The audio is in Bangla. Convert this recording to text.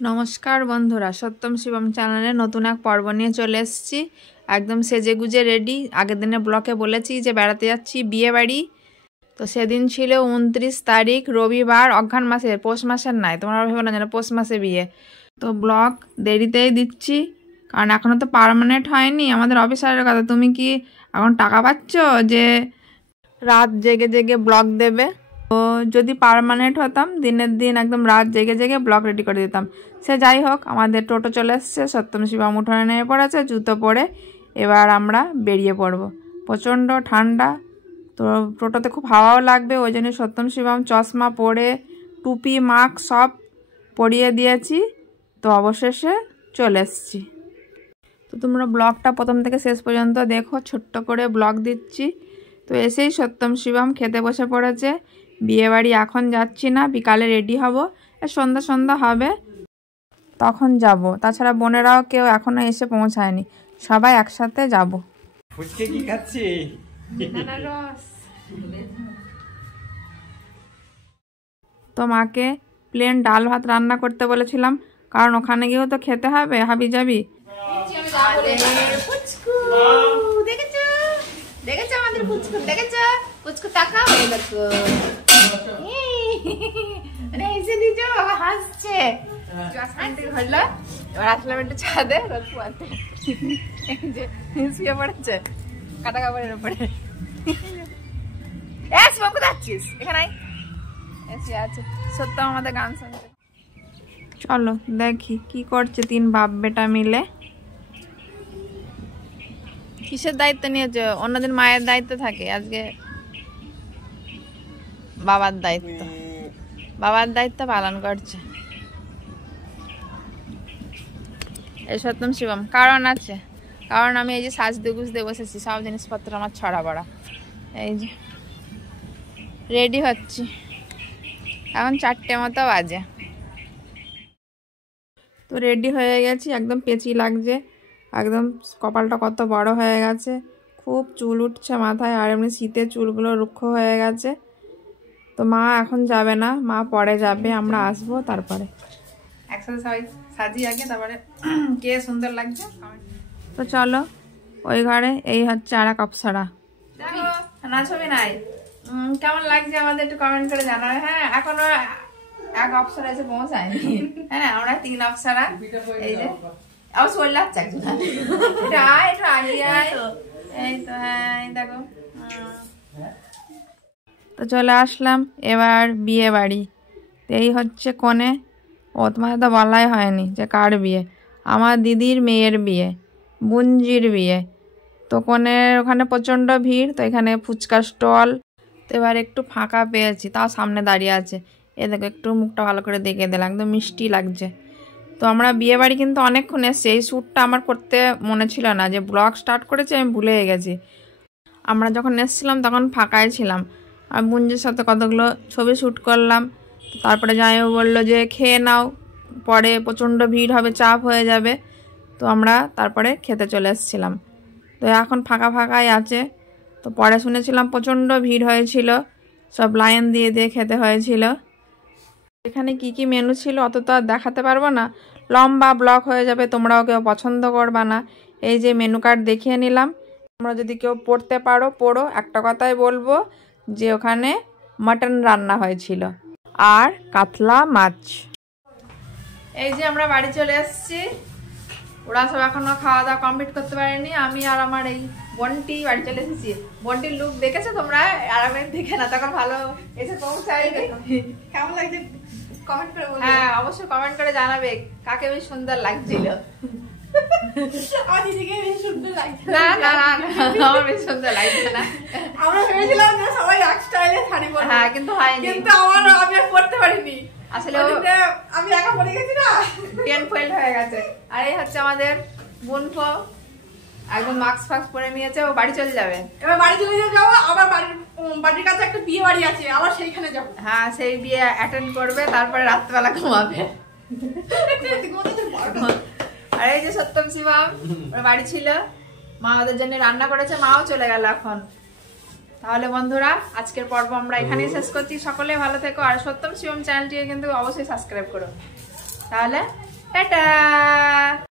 নমস্কার বন্ধুরা, সত্যম শিবম চ্যানেলে নতুন এক পর্ব নিয়ে চলে এসেছি। একদম সেজে গুজে রেডি। আগের দিনে ব্লকে বলেছি যে বেড়াতে যাচ্ছি বিয়ে বাড়ি। তো সেদিন ছিল 29 তারিখ রবিবার, অঘ্রাণ মাসের, পৌষ মাসের নয়, তোমরা ভেবো না যেন পৌষ মাসে বিয়ে। তো ব্লক দেরিতেই দিচ্ছি কারণ এখনও তো পার্মানেন্ট হয়নি আমাদের অফিসারের কথা। তুমি কি এখন টাকা পাচ্ছ যে রাত জেগে জেগে ব্লগ দেবে? তো যদি পার্মানেন্ট হতাম দিনের দিন একদম রাত জেগে জেগে ব্লগ রেডি করে দিতাম। সে যাই হোক, আমাদের টোটো চলে এসছে, সত্যম শিবম উঠোনে নেমে পড়েছে জুতো পরে। এবার আমরা বেরিয়ে পড়ব। প্রচণ্ড ঠান্ডা, তো টোটোতে খুব হাওয়াও লাগবে, ওই জন্য সত্যম শিবম চশমা পরে টুপি মাস্ক সব পরিয়ে দিয়েছি। তো অবশেষে চলে এসছি। তো তোমরা ব্লগটা প্রথম থেকে শেষ পর্যন্ত দেখো, ছোট্ট করে ব্লগ দিচ্ছি। তো এসেই সত্যম শিবম খেতে বসে পড়েছে। বিয়েবাড়ি এখন যাচ্ছি না, বিকালে রেডি হব, সন্ধ্যা সন্ধ্যা হবে তখন যাব। তাছাড়া বোনেরাও কেউ এখনো এসে পৌঁছায়নি, সবাই একসাথে যাব। ফুচকে কি খাচ্ছি? তো মাকে প্লেন ডাল ভাত রান্না করতে বলেছিলাম, কারণ ওখানে গিয়েও তো খেতে হবে হাবি যাবি। দেখেছো আমাদের পুচকু, দেখেছো পুচকু তাকাও, এই দেখো মানে এসে দিছো, হাসছে। ঘরলো এবার আসলাম একটু ছাদে রোদ পোয়াতে, শুয়ে পড়েছে কাটা কাপড়ের উপরে। শিবম কোথায় যাচ্ছিস? এখানে এসে আছে সত্যম আমাদের গান শুনছে। চলো দেখি কি করছে তিন বাপ বেটা মিলে। কিসের দায়িত্ব নিয়েছে? অন্যদিন মায়ের দায়িত্ব থাকে, আজকে বাবার দায়িত্ব পালন করছে। এই সত্যম শিবম কারণ আছে, কারণ আমি এই যে সাজতে গুজতে বসেছি, সব জিনিসপত্র আমার ছড়া বড়া। এই যে রেডি হচ্ছি, এখন 4টে মতো বাজে। তো রেডি হয়ে গেছি, একদম পেঁচি লাগছে, একদম কপালটা কত বড় হয়ে গেছে, খুব চুল উঠছে মাথায়, আর এমনি শীতে চুলগুলো রুক্ষ হয়ে গেছে। তো মা এখন যাবে না, মা পরে যাবে, আমরা আসবো তারপরে একসাথে সবাই সাজি আগে, তারপরে কে সুন্দর লাগছে। তো চলো ওই ঘরে। এই হচ্ছে আর এক অপসরা। দেখো না ছবি নাই, কেমন লাগছে আমাদের একটু কমেন্ট করে জানাবে। হ্যাঁ এখনো এক অপসরা এসে পৌঁছায়নি। হ্যাঁ আমরা 3 অপসরা। এই যে আবার শরীর লাগছে একটু, একটু আগিয়ে এই তো। হ্যাঁ এই দেখো। তো চলে আসলাম এবার বিয়ে বাড়ি। এই হচ্ছে কনে। ও তোমার তো বলাই হয়নি যে কার বিয়ে। আমার দিদির মেয়ের বিয়ে, বুঞ্জির বিয়ে। তো কনের ওখানে প্রচণ্ড ভিড়, তো এখানে ফুচকা স্টল। তো এবার একটু ফাঁকা পেয়েছি, তাও সামনে দাঁড়িয়ে আছে। এ দেখো একটু মুখটা ভালো করে দেখে দিলাম, একদম মিষ্টি লাগছে। তো আমরা বিয়ে বাড়ি কিন্তু অনেকক্ষণ এসছি। এই শ্যুটটা আমার করতে মনে ছিল না, যে ব্লগ স্টার্ট করেছি আমি ভুলে গেছি। আমরা যখন এসেছিলাম তখন ফাঁকায় ছিলাম, আর বুঞ্জির সাথে কতগুলো ছবি শ্যুট করলাম। তারপরে জামাইবাবু বললো যে খেয়ে নাও, পরে প্রচণ্ড ভিড় হবে, চাপ হয়ে যাবে। তো আমরা তারপরে খেতে চলে এসেছিলাম। তো এখন ফাঁকা ফাঁকাই আছে। তো পরে শুনেছিলাম প্রচণ্ড ভিড় হয়েছিল, সব লাইন দিয়ে দিয়ে খেতে হয়েছিল। এখানে কি কি মেনু ছিল অত তো আর দেখাতে পারবো না, লম্বা ব্লগ হয়ে যাবে, তোমরাও কেউ পছন্দ করবা না। এই যে মেনু কার্ড দেখিয়ে নিলাম, তোমরা যদি কেউ পড়তে পারো পড়ো। একটা কথাই বলবো যে ওখানে মাটন রান্না হয়েছিল আর কাতলা মাছ। এই যে আমরা বাড়ি চলে এসেছি, ওরা সব এখনো খাওয়া দাওয়া কমপ্লিট করতে পারেনি। আমি আর আমার এই বন্টি বাড়ি চলে এসেছি। বন্টির লুক দেখেছো তোমরা? আরামে দেখে না তখন ভালো এসে পৌঁছায়। কেমন লাগছে কমেন্ট করে বলবে। হ্যাঁ অবশ্যই কমেন্ট করে জানাবে কাকে বেশ সুন্দর লাগছিল। আমার দিদিকে বেশ সুন্দর লাগছে। না না না আমার বেশ সুন্দর লাগছে না। আমরা ভেবেছিলাম যে সবাই এক স্টাইলে শাড়ি পরবে, হ্যাঁ কিন্তু হয়নি, কিন্তু আমি আর পরতে পারিনি। আসলে আমি একা পরে গেছি না, টেন ফেল হয়ে গেছে। আর এই হচ্ছে আমাদের বোনপো, একদম মাস্ক ফাস্ক পরে নিয়েছে, ও বাড়ি চলে যাবে। এবার বাড়ি চলে যাবো, আবার বাড়ির কাছে একটা বিয়ে বাড়ি আছে, আবার সেইখানে যাবো। হ্যাঁ সেই বিয়ে অ্যাটেন্ড করবে, তারপরে রাত্রেবেলা ঘুমাবে। আর এই যে সত্যম শিবম বাড়ি ছিল, মা ওদের জন্য রান্না করেছে, মাও চলে গেল এখন। তাহলে বন্ধুরা আজকের পর্ব আমরা এখানেই শেষ করছি। সকলে ভালো থেকো, আর সত্যম শিবম চ্যানেলটিকে কিন্তু অবশ্যই সাবস্ক্রাইব করো। তাহলে টাটা।